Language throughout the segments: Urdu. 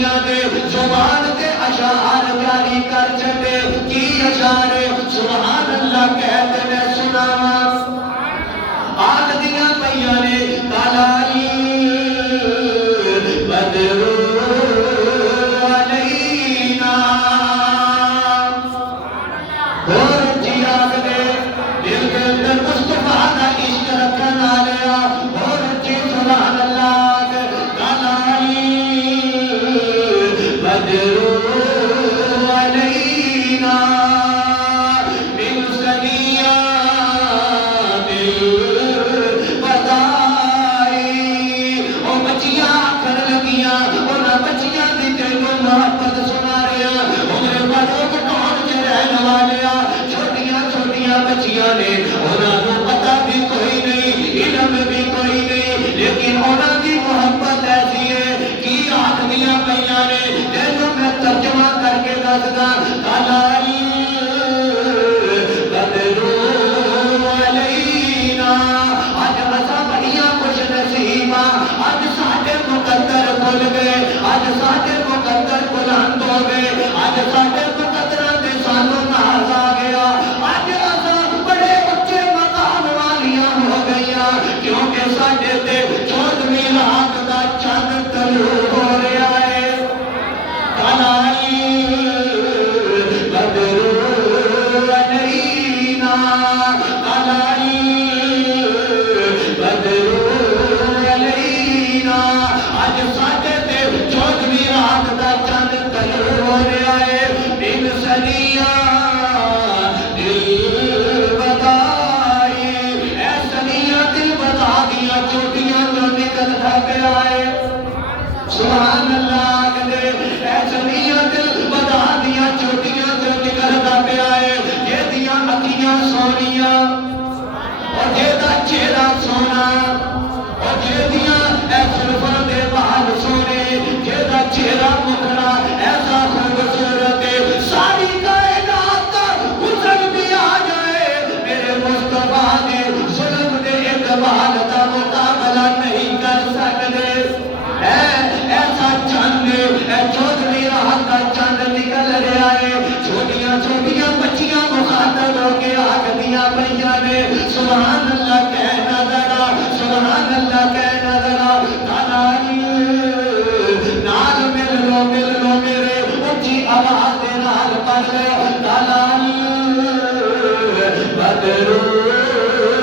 نبیاں دے زبان تے اشعار جاری کر چھڈے کی اشعار سبحان اللہ کہتے میں سناواں آگ دیاں پیاں نے تالائی بدر علینا اور جی آگ دے دل کے اندر مصطفیٰ دا عشق رکھن آلیا اور جی سبحان اللہ تالائی بدر علینا من سنیات الوداعی او بچیاں کر لگیاں انہاں بچیاں دی تینوں محبت سنا رہا عمر فاروق ٹون چ رہن والیا چھوٹیاں چھوٹیاں بچیاں نے انہاں نوں پتہ بھی کوئی نہیں علم بھی کوئی نہیں لیکن انہاں دی محبت ایسی ہے کہ آخریاں پیاں نے تینوں میں ترجمہ کر کے دسدا تالائی بدر علینا اج اساں بڑیاں خوش نصیباں اج ساڈے مقدر کھل گئے اج ساڈے مقدر بلند ہو گئے اج ساڈے مقدراں تے سانوں ناز آ گیا اج اساں بڑے اچے مقام والیاں ہو گئیاں کیونکہ ساڈے تے 14ویں رات دا چاند طلوع ہو رہا ہے تالائی بدر علینا تالائی بدر علینا اج ساڈے تے 14ویں رات دا چاند طلوع ہو رہا ہے من سنیات الوداعی اے سنیات الوداع دیاں چوٹیاں جو نکلدا پیا ہے سبحان اللہ کہتے اے سنیات الوداع دیاں چوٹیاں جو نکلدا پیا ہے یہ دیاں اکھیاں سونیاں اور جیدا چہرہ سونا اور جیدیاں اے سلفر دے بال سونے جیدا چہرہ مکھڑا ایسا خوبصورت ہے ساری کائنات کا حسن بھی آ جائے میرے مصطفیٰ نے ظلم دے اقبال کا مقابلہ نہیں کر سکتے ایسا چند اے 14ویں رات کا چند نکل رہا ہے چھوٹیاں چھوٹیاں بچیاں مخاطب ہو کے آگدیاں پیاں نے سبحان اللہ کہنا ذرا سبحان اللہ کہنا ذرا تالائی نال مل لو میرے اونچی آواز دے نال پڑھ لے تالائی بدر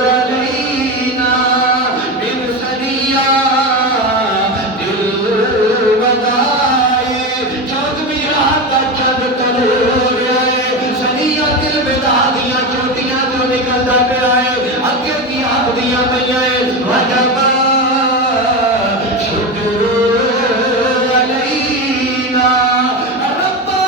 علینا من سنیات الوداعی 14ویں رات کا چاند طلوع ہو رہا ہے سنیات الوداع دیاں چوٹیاں جو نکلدا پیا ہے اگے کی آخدیاں پیاں ہے وجب شکر علینا ربا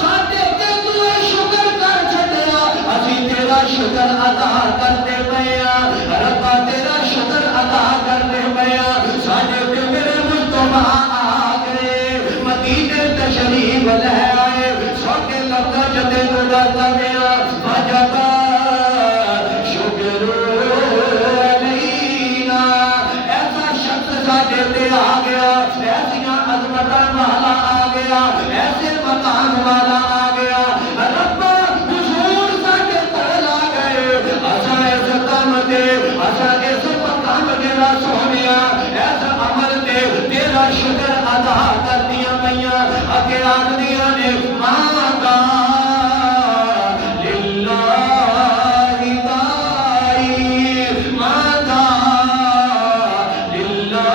ساڈے تے تو شکر کر چھڈیا اسی تیرا شکر ادا کرتے پیا ربا تیرا شکر ادا کرتے پیا ساڈے تے میرے مصطفیٰ آ گئے مدینے تشریف لے آئے سوکے لفظ جتے تو دسدا پیا وجب شکر علینا ایسا شخص ساڈے تے آ گیا ایسیاں عظمتاں والا آ گیا ایسے مقام والا آ گیا ربا حضور ساڈے کول آ گئے اساں اس کام تے اساں اس مقام جڑا سونیا اس عمل تے تیرا شکر ادا کردیاں پیاں اگے آکھدیاں نے ماتا للہ دائی ماتا للہ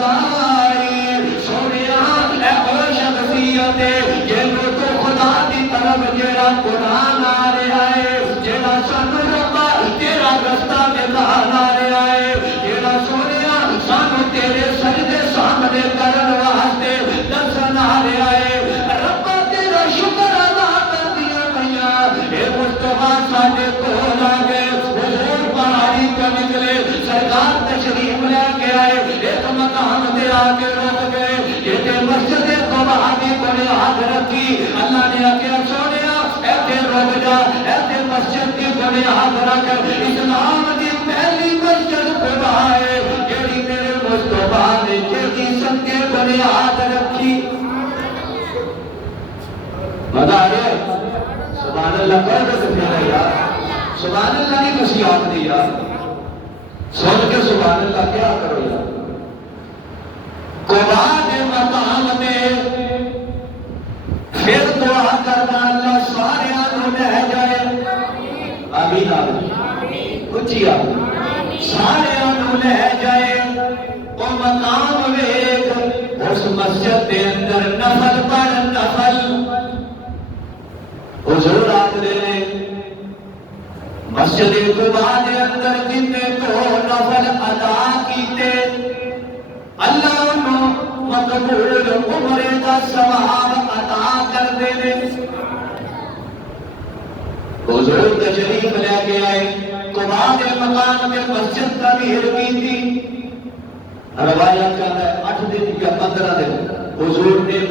دائی سونیا اے او شخصیت جنوں تو خدا دی طرف جڑا قرآن آ رہا ہے جڑا سانوں ربا تیرا رستہ دکھا رہا ہے جڑا سونیا سانوں تیرے سجدے سامنے کرن واسطے دسن آ رہا ہے ربا تیرا شکر ادا کردیاں پیاں اے مصطفیٰ ساڈے کول آ گئے حضور پہاڑی تو نکلے سرکار تشریف لے کے آئے ایک مقام تے آ کے رک گئے یہ مسجد قبا دی بنیاد رکھی اللہ نے آخیا سونیا ایتھے رک جا ایتھے مسجد کی بنیاد رکھ اسلام دی پہلی مسجد قبا ہے جیڑی میرے مصطفیٰ نے جیڑی سب کے بنیاد رکھی اللہ کہہ دو کہ پھر یار سبحان اللہ نہیں کسی آت دی یار سن کے سبحان اللہ کیا کرو یار قبا دے مقام میں پھر دعا کرنا اللہ سارے آنوں لے جائے آمین آمین کچھ آمین سارے آنوں لے جائے وہ مقام ویگ اس مسجد دے اندر نفل پڑھ نفل حضور آت دینے مسجد قبا دے اندر جن نے تو نفل ادا کیتے اللہ انہوں مقبول عمر کا ثواب عطا کر دینے حضور تشریف لے کے آئے قبا دے مقام میں مسجد تعمیر کی تھی روایت کہتا ہے 8 دن یا 15 دن حضور نے